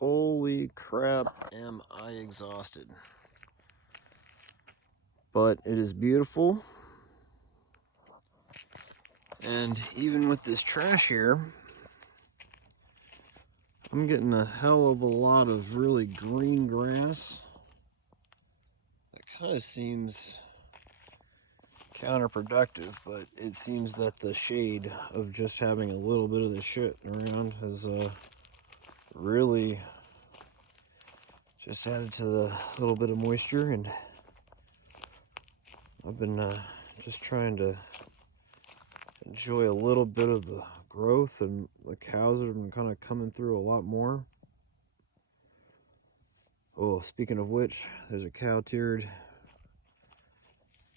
Holy crap, am I exhausted. But it is beautiful. And even with this trash here, I'm getting a hell of a lot of really green grass. That kind of seems counterproductive, but it seems that the shade of just having a little bit of this shit around has really just added to the little bit of moisture, and I've been just trying to enjoy a little bit of the growth, and the cows have been kind of coming through a lot more. Oh, speaking of which, there's a cow turd,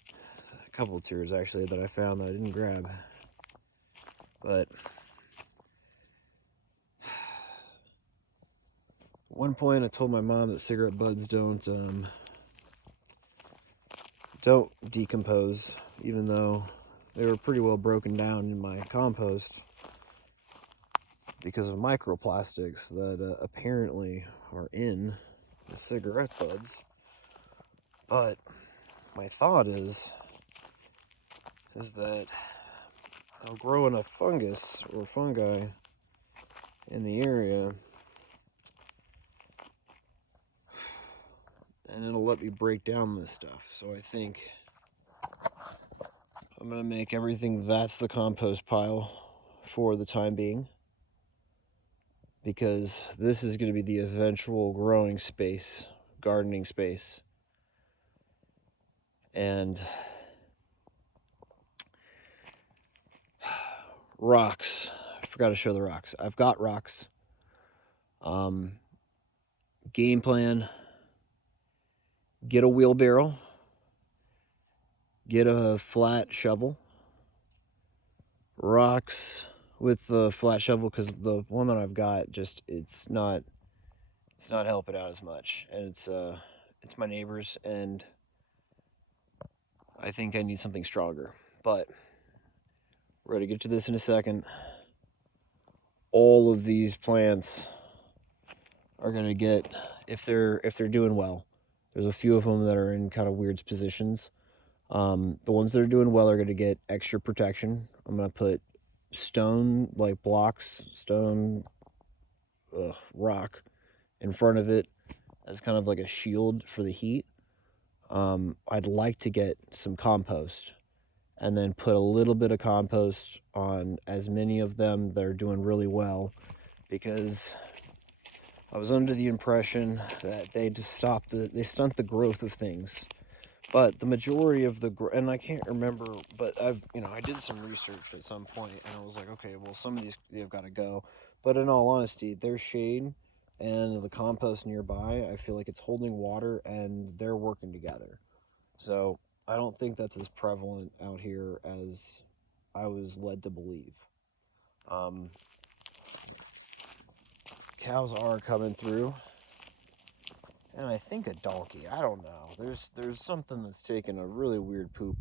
a couple of turds actually that I found that I didn't grab, but at one point I told my mom that cigarette buds don't decompose, even though they were pretty well broken down in my compost because of microplastics that apparently are in the cigarette buds. But my thought is that I'll grow enough fungus or fungi in the area and it'll let me break down this stuff. So I think I'm gonna make everything that's the compost pile for the time being, because this is going to be the eventual growing space, gardening space. And rocks, I forgot to show the rocks. I've got rocks. Game plan: get a wheelbarrow, get a flat shovel, rocks with the flat shovel, because the one that I've got just it's not helping out as much, and it's my neighbor's, and I think I need something stronger. But we're going to get to this in a second. All of these plants are going to get, if they're doing well, there's a few of them that are in kind of weird positions. The ones that are doing well are going to get extra protection. I'm going to put stone, like blocks, stone, rock in front of it as kind of like a shield for the heat. I'd like to get some compost and then put a little bit of compost on as many of them that are doing really well, because I was under the impression that they just they stunt the growth of things. But the majority of and I can't remember, but I did some research at some point, and I was like, okay, well, some of these they've got to go. But in all honesty, their shade and the compost nearby, I feel like it's holding water and they're working together. So I don't think that's as prevalent out here as I was led to believe. Cows are coming through, and I think a donkey. I don't know. There's something that's taking a really weird poop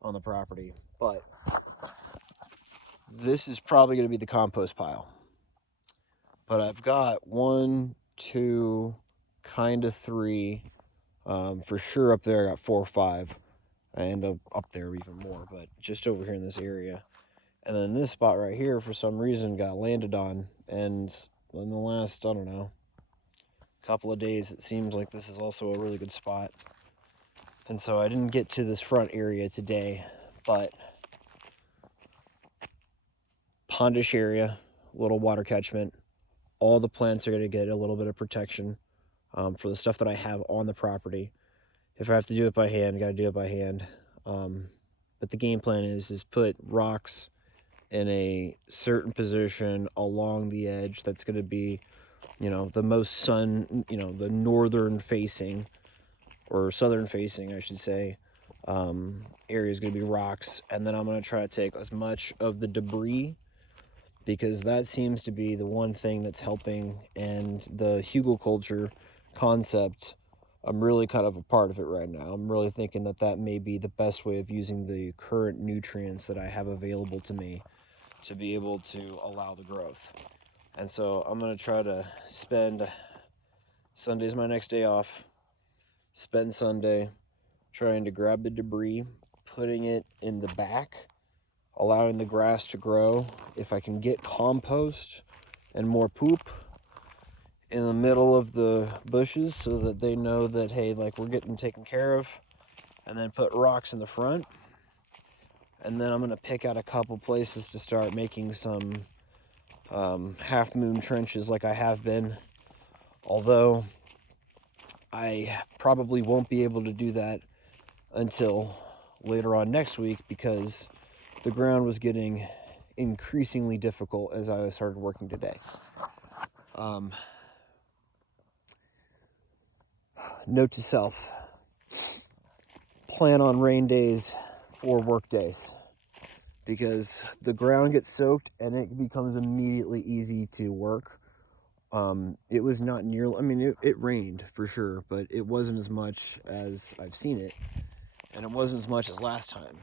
on the property, but this is probably going to be the compost pile. But I've got 1, 2, kind of 3, for sure up there. I got 4 or 5. I end up there even more, but just over here in this area. And then this spot right here, for some reason, got landed on, and in the last, I don't know, couple of days, it seems like this is also a really good spot. And so I didn't get to this front area today, but pondish area, little water catchment. All the plants are going to get a little bit of protection for the stuff that I have on the property. If I have to do it by hand, got to do it by hand. But the game plan is put rocks in a certain position along the edge that's going to be, the most sun, the northern facing, or southern facing, I should say, area is going to be rocks. And then I'm going to try to take as much of the debris, because that seems to be the one thing that's helping. And the hugelkultur concept, I'm really kind of a part of it right now. I'm really thinking that may be the best way of using the current nutrients that I have available to me to be able to allow the growth. And so I'm going to try to spend Sunday's my next day off. Spend Sunday trying to grab the debris, putting it in the back, allowing the grass to grow. If I can get compost and more poop in the middle of the bushes so that they know that, hey, like, we're getting taken care of, and then put rocks in the front. And then I'm going to pick out a couple places to start making some half moon trenches like I have been. Although I probably won't be able to do that until later on next week because the ground was getting increasingly difficult as I started working today. Note to self, plan on rain days for work days because the ground gets soaked and it becomes immediately easy to work. It was not nearly, I mean, it rained for sure, but it wasn't as much as I've seen it, and it wasn't as much as last time.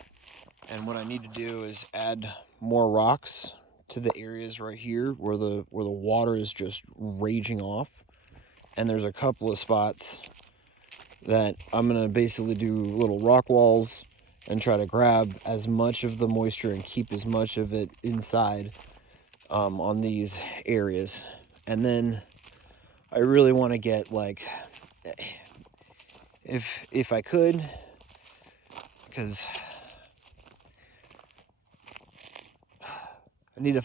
And what I need to do is add more rocks to the areas right here where the water is just raging off. And there's a couple of spots that I'm gonna basically do little rock walls and try to grab as much of the moisture and keep as much of it inside on these areas. And then I really want to get, like, if I could, because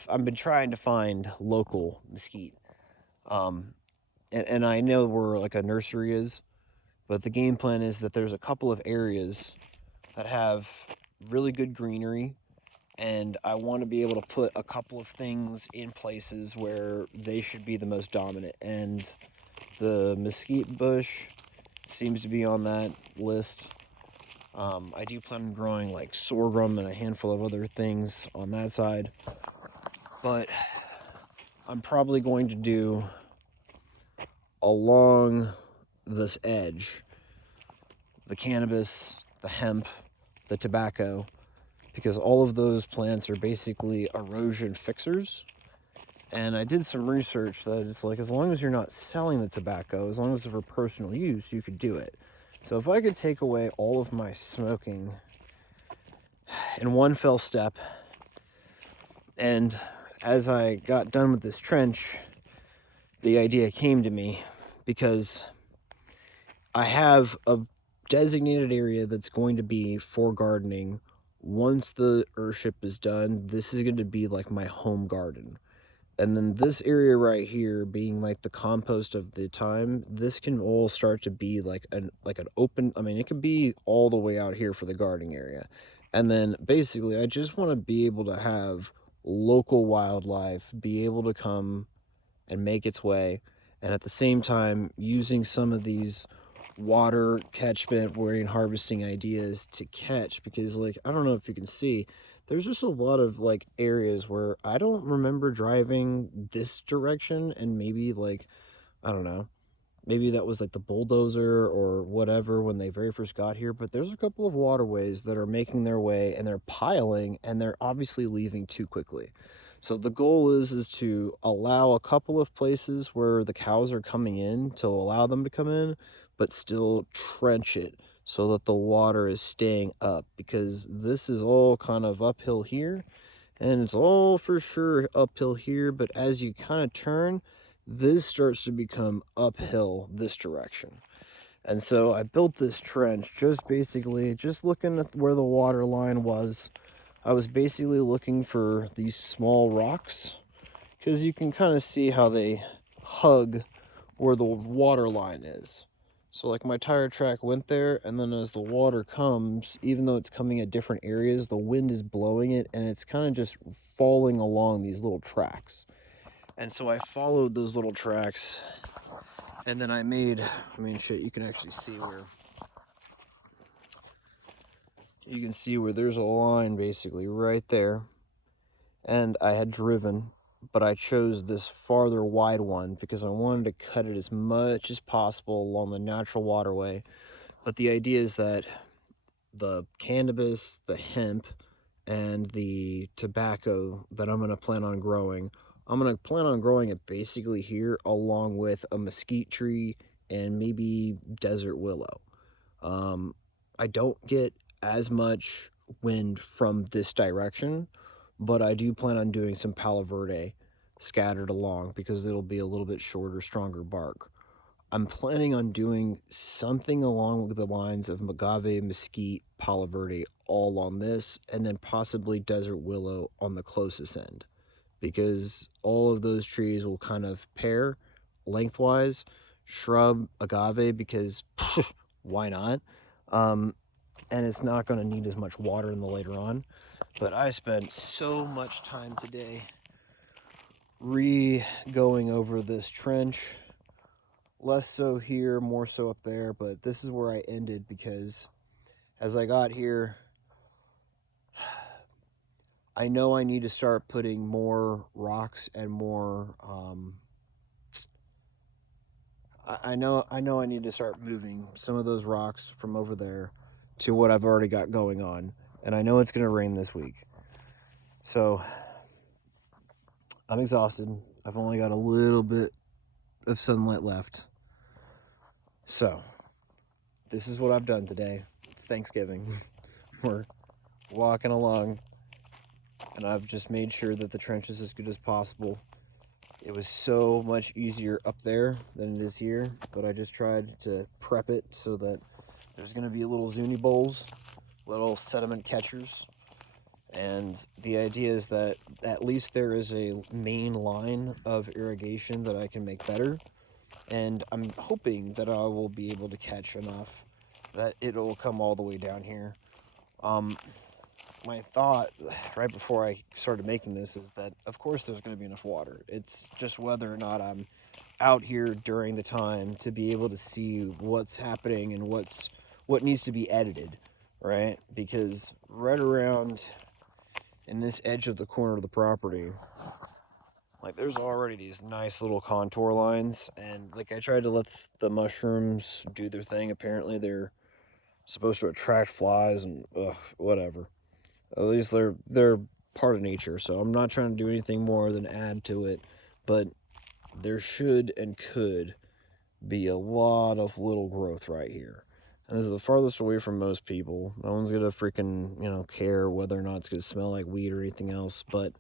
I've been trying to find local mesquite. And I know where, like, a nursery is, but the game plan is that there's a couple of areas that have really good greenery, and I want to be able to put a couple of things in places where they should be the most dominant. And the mesquite bush seems to be on that list. I do plan on growing, like, sorghum and a handful of other things on that side. But I'm probably going to do along this edge the cannabis, the hemp, the tobacco, because all of those plants are basically erosion fixers. And I did some research that it's like, as long as you're not selling the tobacco, as long as it's for personal use, you could do it. So if I could take away all of my smoking in one fell step, and as I got done with this trench, the idea came to me because I have a designated area that's going to be for gardening. Once the earthship is done, this is going to be like my home garden. And then this area right here being like the compost of the time, this can all start to be like an open, I mean, it could be all the way out here for the gardening area. And then basically I just want to be able to have local wildlife be able to come and make its way, and at the same time using some of these water catchment rain harvesting ideas to catch, because, like, I don't know if you can see, there's just a lot of, like, areas where I don't remember driving this direction, and maybe, like, I don't know, maybe that was like the bulldozer or whatever when they very first got here, but there's a couple of waterways that are making their way and they're piling and they're obviously leaving too quickly. So the goal is to allow a couple of places where the cows are coming in to allow them to come in, but still trench it so that the water is staying up, because this is all kind of uphill here and it's all for sure uphill here, but as you kind of turn, this starts to become uphill this direction. And so I built this trench just basically just looking at where the water line was. I was basically looking for these small rocks because you can kind of see how they hug where the water line is. So, like, my tire track went there, and then as the water comes, even though it's coming at different areas, the wind is blowing it and it's kind of just falling along these little tracks. And so I followed those little tracks, and then I mean, shit, you can actually see where there's a line basically right there. And I had driven, but I chose this farther wide one because I wanted to cut it as much as possible along the natural waterway. But the idea is that the cannabis, the hemp, and the tobacco that I'm going to plan on growing I'm going to plan on growing it basically here along with a mesquite tree and maybe desert willow. Um, I don't get as much wind from this direction, but I do plan on doing some Palo Verde scattered along because it'll be a little bit shorter, stronger bark. I'm planning on doing something along the lines of agave, mesquite, Palo Verde all on this, and then possibly desert willow on the closest end because all of those trees will kind of pair lengthwise. Shrub agave because why not? Um, and it's not going to need as much water in the later on. But I spent so much time today going over this trench. Less so here, more so up there. But this is where I ended because as I got here, I know I need to start putting more rocks and more. I know I need to start moving some of those rocks from over there to what I've already got going on, and I know it's going to rain this week, so I'm exhausted. I've only got a little bit of sunlight left, so this is what I've done today. It's Thanksgiving. We're walking along, and I've just made sure that the trench is as good as possible. It was so much easier up there than it is here, but I just tried to prep it so that there's going to be little zuni bowls, little sediment catchers, and the idea is that at least there is a main line of irrigation that I can make better, and I'm hoping that I will be able to catch enough that it'll come all the way down here. My thought right before I started making this is that of course there's going to be enough water. It's just whether or not I'm out here during the time to be able to see what's happening and what needs to be edited, right? Because right around in this edge of the corner of the property, like there's already these nice little contour lines, and like I tried to let the mushrooms do their thing. Apparently they're supposed to attract flies and whatever. At least they're part of nature, so I'm not trying to do anything more than add to it. But there should and could be a lot of little growth right here. And this is the farthest away from most people. No one's gonna freaking, care whether or not it's gonna smell like weed or anything else. But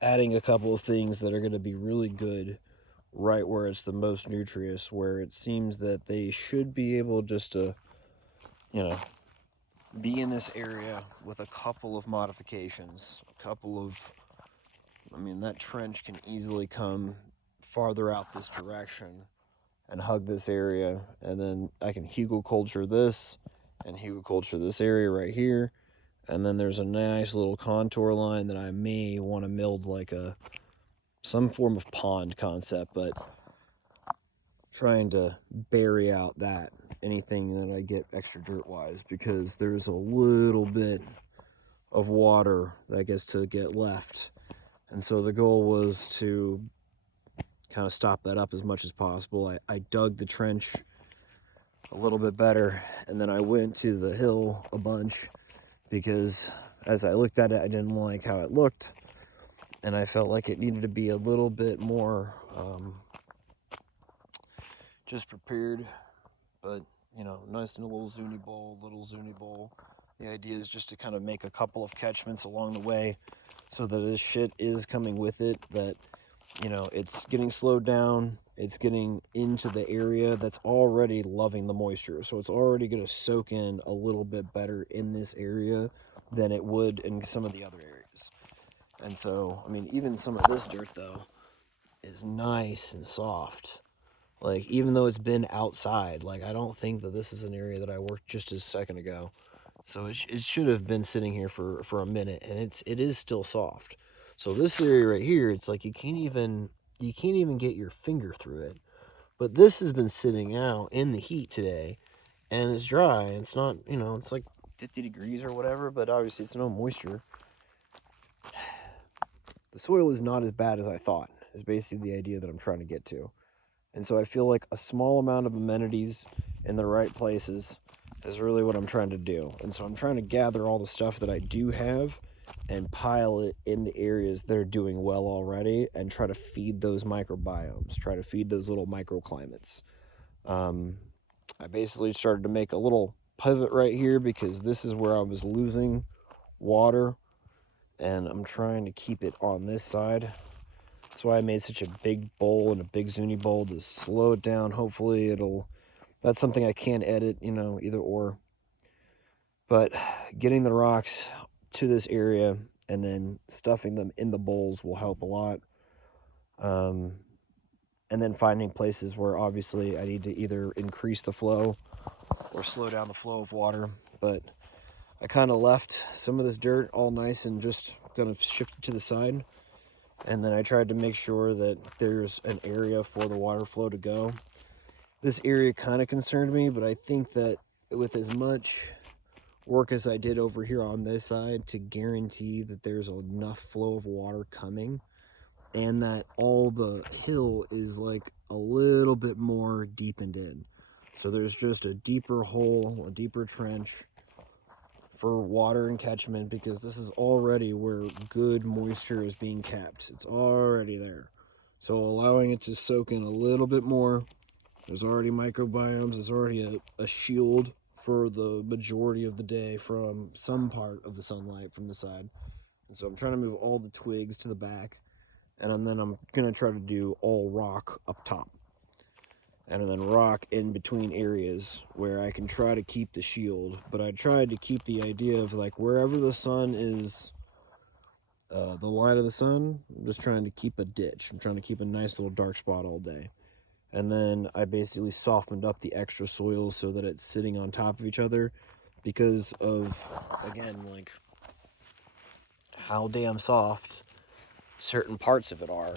adding a couple of things that are gonna be really good right where it's the most nutritious, where it seems that they should be able just to, you know, be in this area with a couple of modifications. That trench can easily come farther out this direction and hug this area, and then I can hugelkultur this and hugelkultur this area right here, and then there's a nice little contour line that I may want to build like some form of pond concept, but trying to bury out that anything that I get extra dirt wise, because there's a little bit of water that gets to get left, and so the goal was to kind of stop that up as much as possible. I dug the trench a little bit better, and then I went to the hill a bunch because as I looked at it, I didn't like how it looked, and I felt like it needed to be a little bit more just prepared, but nice in a little zuni bowl. The idea is just to kind of make a couple of catchments along the way so that this shit is coming with it, that it's getting slowed down, it's getting into the area that's already loving the moisture, so it's already going to soak in a little bit better in this area than it would in some of the other areas. And so, even some of this dirt, though, is nice and soft. Like, even though it's been outside, like, I don't think that this is an area that I worked just a second ago. So it should have been sitting here for a minute, and it is still soft. So this area right here, it's like you can't even get your finger through it. But this has been sitting out in the heat today, and it's dry. It's not, it's like 50 degrees or whatever, but obviously it's no moisture. The soil is not as bad as I thought, is basically the idea that I'm trying to get to. And so I feel like a small amount of amenities in the right places is really what I'm trying to do. And so I'm trying to gather all the stuff that I do have and pile it in the areas that are doing well already and try to feed those microbiomes, try to feed those little microclimates. Um, I basically started to make a little pivot right here because this is where I was losing water, and I'm trying to keep it on this side. That's why I made such a big bowl and a big Zuni bowl to slow it down. Hopefully that's something I can edit, either or. But getting the rocks to this area and then stuffing them in the bowls will help a lot. Um, and then finding places where obviously I need to either increase the flow or slow down the flow of water. But I kind of left some of this dirt all nice and just kind of shifted to the side. And then I tried to make sure that there's an area for the water flow to go. This area kind of concerned me, but I think that with as much work as I did over here on this side to guarantee that there's enough flow of water coming and that all the hill is like a little bit more deepened in. So there's just a deeper hole, a deeper trench for water and catchment, because this is already where good moisture is being kept. It's already there. So allowing it to soak in a little bit more. There's already microbiomes. There's already a shield for the majority of the day from some part of the sunlight from the side. And so I'm trying to move all the twigs to the back. And then I'm going to try to do all rock up top. And then rock in between areas where I can try to keep the shield. But I tried to keep the idea of like wherever the sun is, the light of the sun, I'm just trying to keep a ditch. I'm trying to keep a nice little dark spot all day. And then I basically softened up the extra soil so that it's sitting on top of each other because of, again, like how damn soft certain parts of it are.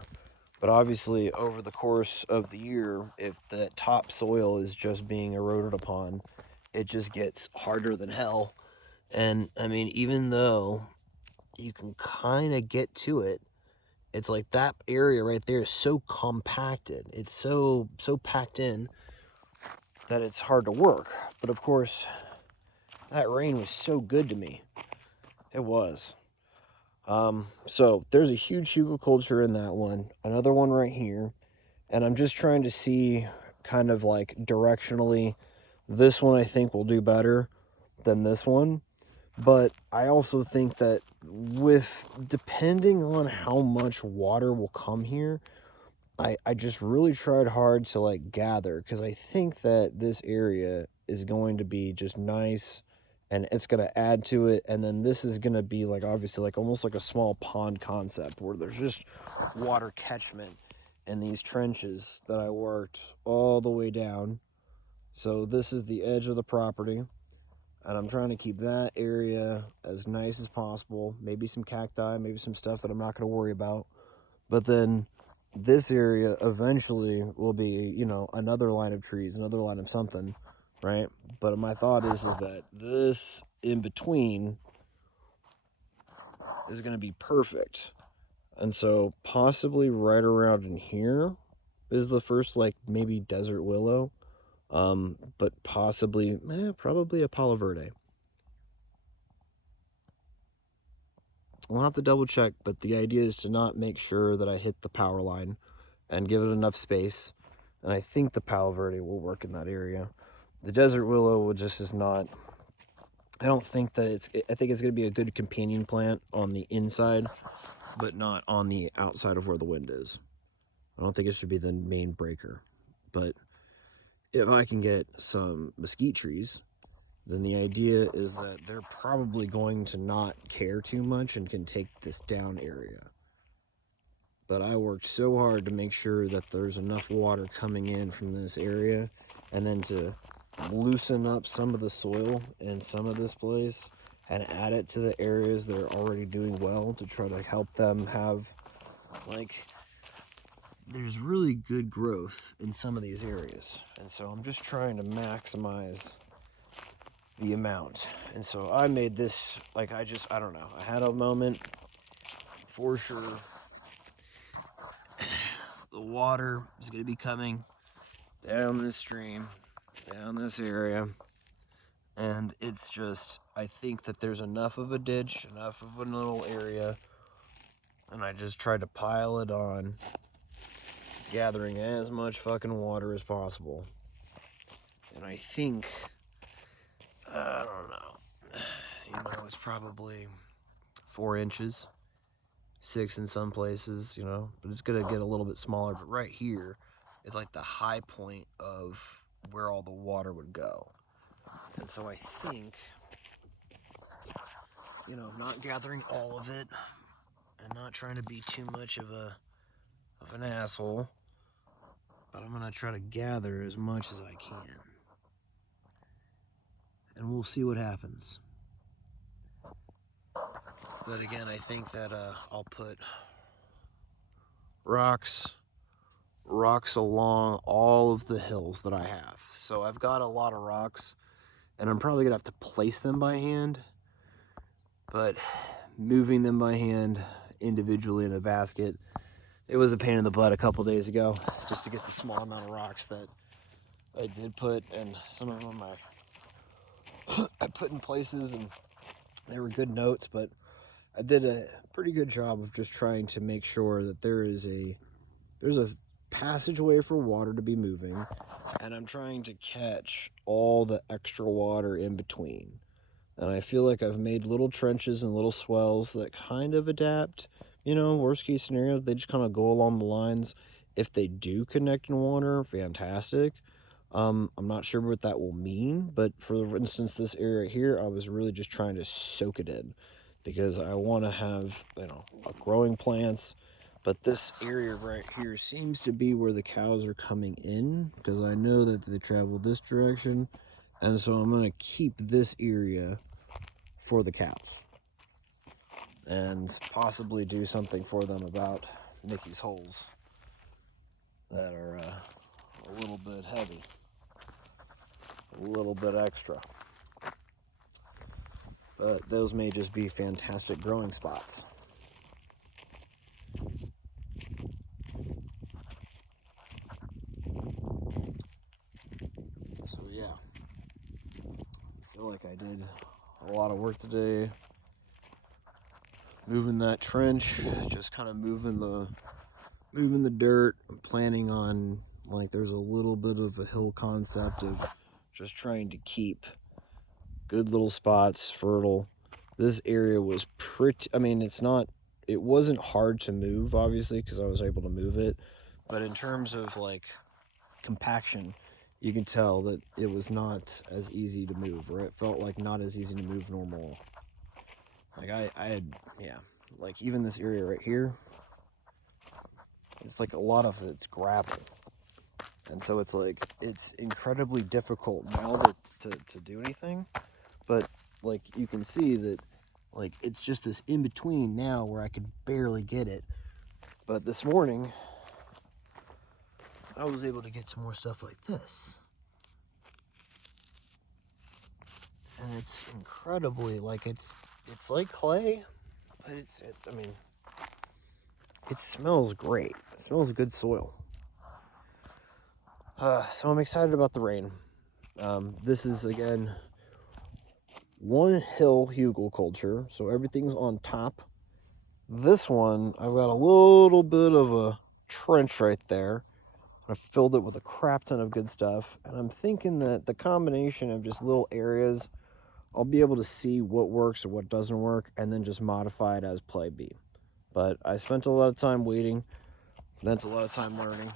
But obviously, over the course of the year, if the top soil is just being eroded upon, it just gets harder than hell. And I mean, even though you can kind of get to it, it's like that area right there is so compacted. It's so packed in that it's hard to work. But of course, that rain was so good to me. It was. So there's a huge hugelkultur in that one. Another one right here. And I'm just trying to see kind of like directionally, this one I think will do better than this one. But I also think that depending on how much water will come here, I just really tried hard to like gather, because I think that this area is going to be just nice and it's going to add to it. And then this is going to be like obviously like almost like a small pond concept where there's just water catchment in these trenches that I worked all the way down. So this is the edge of the property, and I'm trying to keep that area as nice as possible. Maybe some cacti, maybe some stuff that I'm not going to worry about. But then this area eventually will be, another line of trees, another line of something, right? But my thought is that this in between is going to be perfect. And so possibly right around in here is the first, like, maybe desert willow. But possibly, probably a Palo Verde. I'll have to double check, but the idea is to not make sure that I hit the power line and give it enough space. And I think the Palo Verde will work in that area. The desert willow just is not. I don't think that I think it's going to be a good companion plant on the inside, but not on the outside of where the wind is. I don't think it should be the main breaker. But if I can get some mesquite trees, then the idea is that they're probably going to not care too much and can take this down area. But I worked so hard to make sure that there's enough water coming in from this area, and then to loosen up some of the soil in some of this place and add it to the areas that are already doing well to try to help them have, like, there's really good growth in some of these areas. And so I'm just trying to maximize the amount. And so I made this, like, I don't know. I had a moment for sure. The water is going to be coming down this stream, down this area. And it's just, I think that there's enough of a ditch, enough of a little area, and I just tried to pile it on, gathering as much fucking water as possible. And I think, I don't know, it's probably 4 inches, 6 in some places, but it's gonna get a little bit smaller. But right here, it's like the high point of where all the water would go. And so I think, not gathering all of it and not trying to be too much of an asshole, but I'm gonna try to gather as much as I can. And we'll see what happens. But again, I think that I'll put rocks along all of the hills that I have. So I've got a lot of rocks, and I'm probably gonna have to place them by hand, but moving them by hand individually in a basket, it was a pain in the butt a couple days ago, just to get the small amount of rocks that I did put, and some of them I put in places and they were good notes, but I did a pretty good job of just trying to make sure that there's a passageway for water to be moving, and I'm trying to catch all the extra water in between. And I feel like I've made little trenches and little swells that kind of adapt. Worst case scenario, they just kind of go along the lines. If they do connect in water, fantastic. I'm not sure what that will mean, but for instance, this area here, I was really just trying to soak it in because I want to have, growing plants. But this area right here seems to be where the cows are coming in, because I know that they travel this direction. And so I'm going to keep this area for the cows and possibly do something for them about Nikki's holes that are a little bit heavy, a little bit extra. But those may just be fantastic growing spots. So yeah, I feel like I did a lot of work today. Moving that trench, just kind of moving the dirt. I'm planning on, there's a little bit of a hill concept of just trying to keep good little spots fertile. This area was it wasn't hard to move, obviously, because I was able to move it. But in terms of compaction, you can tell that it was not as easy to move, or it felt like not as easy to move normal. I had, even this area right here, it's a lot of it's gravel. And so it's incredibly difficult now to do anything. But you can see that it's just this in between now where I could barely get it. But this morning I was able to get to more stuff like this. And it's incredibly it's like clay, but it smells great. It smells good soil. So I'm excited about the rain. This is, again, one hill hugelkultur, so everything's on top. This one, I've got a little bit of a trench right there. I filled it with a crap ton of good stuff, and I'm thinking that the combination of just little areas, I'll be able to see what works or what doesn't work, and then just modify it as play be. But I spent a lot of time waiting, spent a lot of time learning,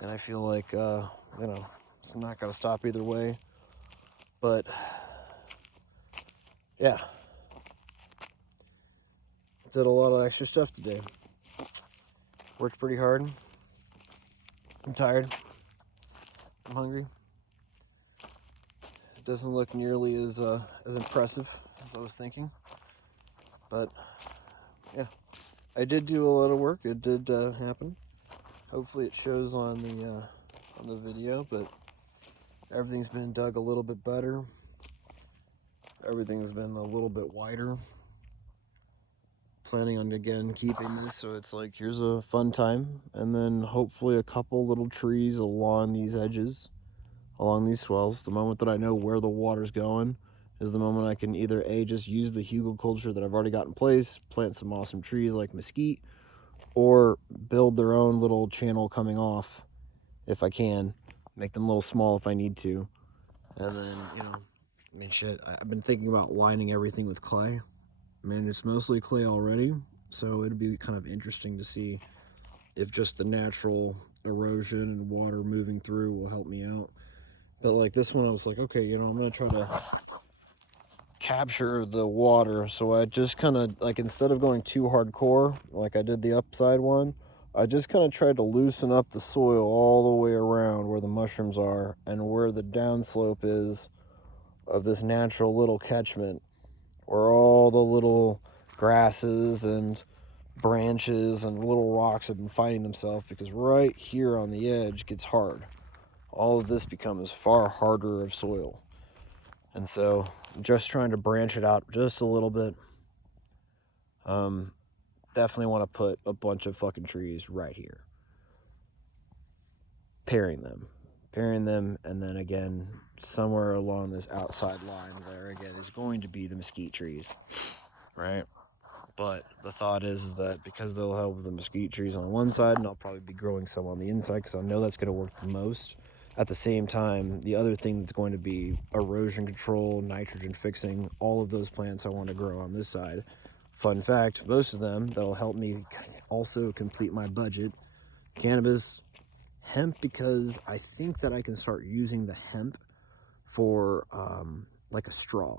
and I feel like, it's not going to stop either way. But, yeah. Did a lot of extra stuff today. Worked pretty hard. I'm tired. I'm hungry. It doesn't look nearly as impressive as I was thinking. But, yeah. I did do a lot of work. It did happen. Hopefully it shows on the video, but everything's been dug a little bit better. Everything's been a little bit wider. Planning on, again, keeping this so it's here's a fun time, and then hopefully a couple little trees along these edges along these swells. The moment that I know where the water's going is the moment I can either just use the hugelkultur that I've already got in place, plant some awesome trees like mesquite, or build their own little channel coming off if I can, make them a little small if I need to. And then, I mean, shit, I've been thinking about lining everything with clay. I mean, it's mostly clay already, so it'd be kind of interesting to see if just the natural erosion and water moving through will help me out. But like this one, I was like, okay, I'm gonna try to capture the water. So I just kind of, like, instead of going too hardcore like I did the upside one, I just kind of tried to loosen up the soil all the way around where the mushrooms are and where the downslope is of this natural little catchment, where all the little grasses and branches and little rocks have been finding themselves, because right here on the edge gets hard. All of this becomes far harder of soil. And so just trying to branch it out just a little bit. Definitely want to put a bunch of fucking trees right here. Pairing them, and then again, somewhere along this outside line there again is going to be the mesquite trees, right? But the thought is that because they'll help the mesquite trees on one side, and I'll probably be growing some on the inside because I know that's going to work the most. At the same time, the other thing that's going to be erosion control, nitrogen fixing, all of those plants I want to grow on this side. Fun fact, most of them, that'll help me also complete my budget. Cannabis, hemp, because I think that I can start using the hemp for like a straw,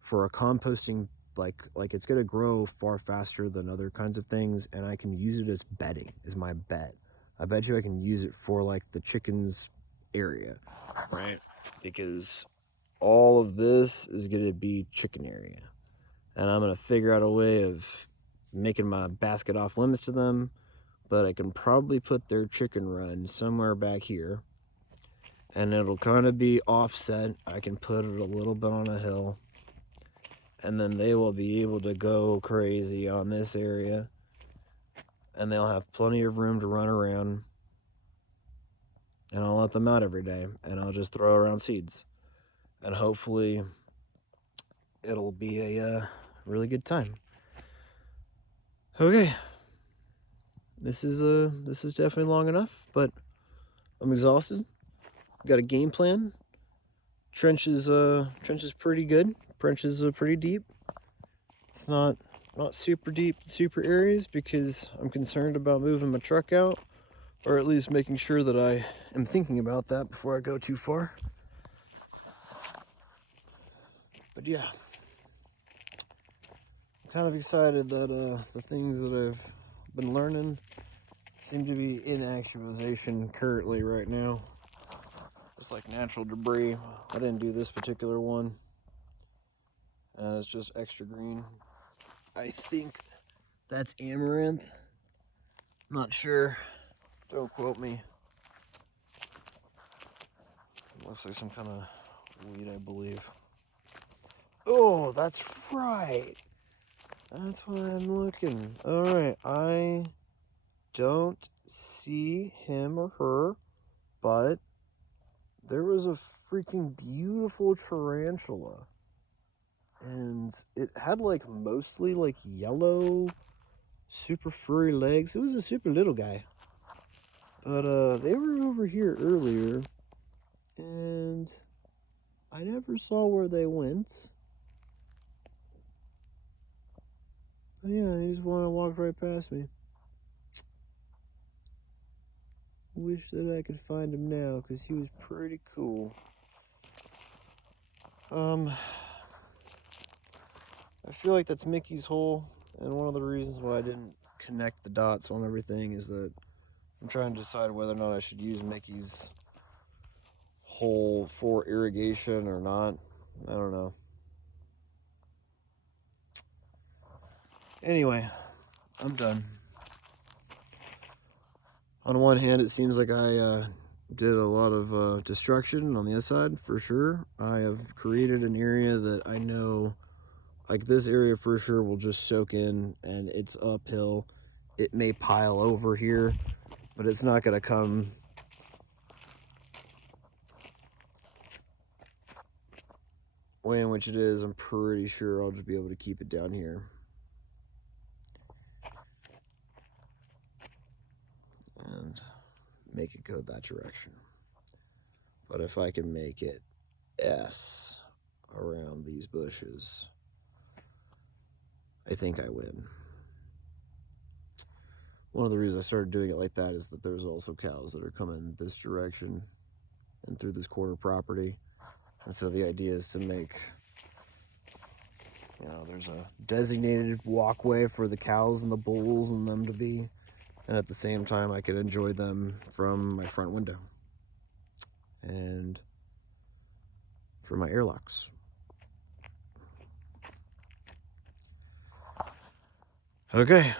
for a composting, like it's gonna grow far faster than other kinds of things, and I can use it as bedding, is my bet. I bet you I can use it for like the chickens area, right? Because all of this is gonna be chicken area, and I'm gonna figure out a way of making my basket off limits to them, but I can probably put their chicken run somewhere back here, and it'll kind of be offset. I can put it a little bit on a hill, and then they will be able to go crazy on this area, and they'll have plenty of room to run around, and I'll let them out every day, and I'll just throw around seeds, and hopefully it'll be a really good time. Okay, this is definitely long enough, but I'm exhausted. Got a game plan. Trench is pretty good. Trenches are pretty deep. It's not super deep, super areas, because I'm concerned about moving my truck out, or at least making sure that I am thinking about that before I go too far. But yeah, I'm kind of excited that the things that I've been learning seem to be in actualization currently right now. Just like natural debris. I didn't do this particular one, and it's just extra green. I think that's amaranth. Not sure. Don't quote me. It looks like some kind of weed, I believe. Oh, that's right. That's why I'm looking. Alright, I don't see him or her, but there was a freaking beautiful tarantula. And it had like mostly like yellow, super furry legs. It was a super little guy. But they were over here earlier, and I never saw where they went. But yeah, they just want to walk right past me. Wish that I could find him now, because he was pretty cool. I feel like that's Mickey's hole, and one of the reasons why I didn't connect the dots on everything is that I'm trying to decide whether or not I should use Mickey's hole for irrigation or not. I don't know. Anyway, I'm done. On one hand, it seems like I did a lot of destruction on the other side, for sure. I have created an area that I know, like this area for sure will just soak in, and it's uphill. It may pile over here, but it's not going to come way in which it is, I'm pretty sure I'll just be able to keep it down here. And make it go that direction. But if I can make it S around these bushes, I think I win. One of the reasons I started doing it like that is that there's also cows that are coming this direction and through this corner property. And so the idea is to make, there's a designated walkway for the cows and the bulls and them to be. And at the same time, I could enjoy them from my front window and from my airlocks. Okay,